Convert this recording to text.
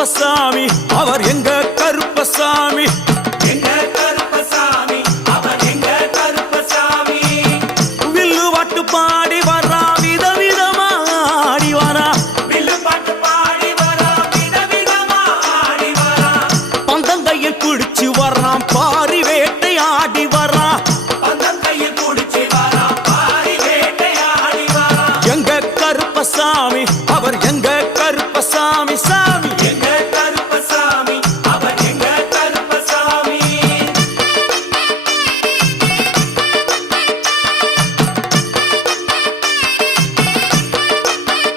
கருப்பசாமி அவர் எங்க கருப்பசாமி எங்க கருப்பசாமி அவர் எங்க கருப்பசாமி வில்லு பாட்டு பாடி வரா விதவிதமா ஆடி வரா வில்லு பாட்டு பாடி வரா விதவிதமா ஆடி வரா பந்தங்கையில் குடிச்சு வர்றான் பாரி வேட்டை ஆடி வரா பந்தங்கையில் குடிச்சு வரா பாரி வேட்டை ஆடி வரா எங்க கருப்பசாமி அவர் எங்க கருப்பசாமி சாமி எங்க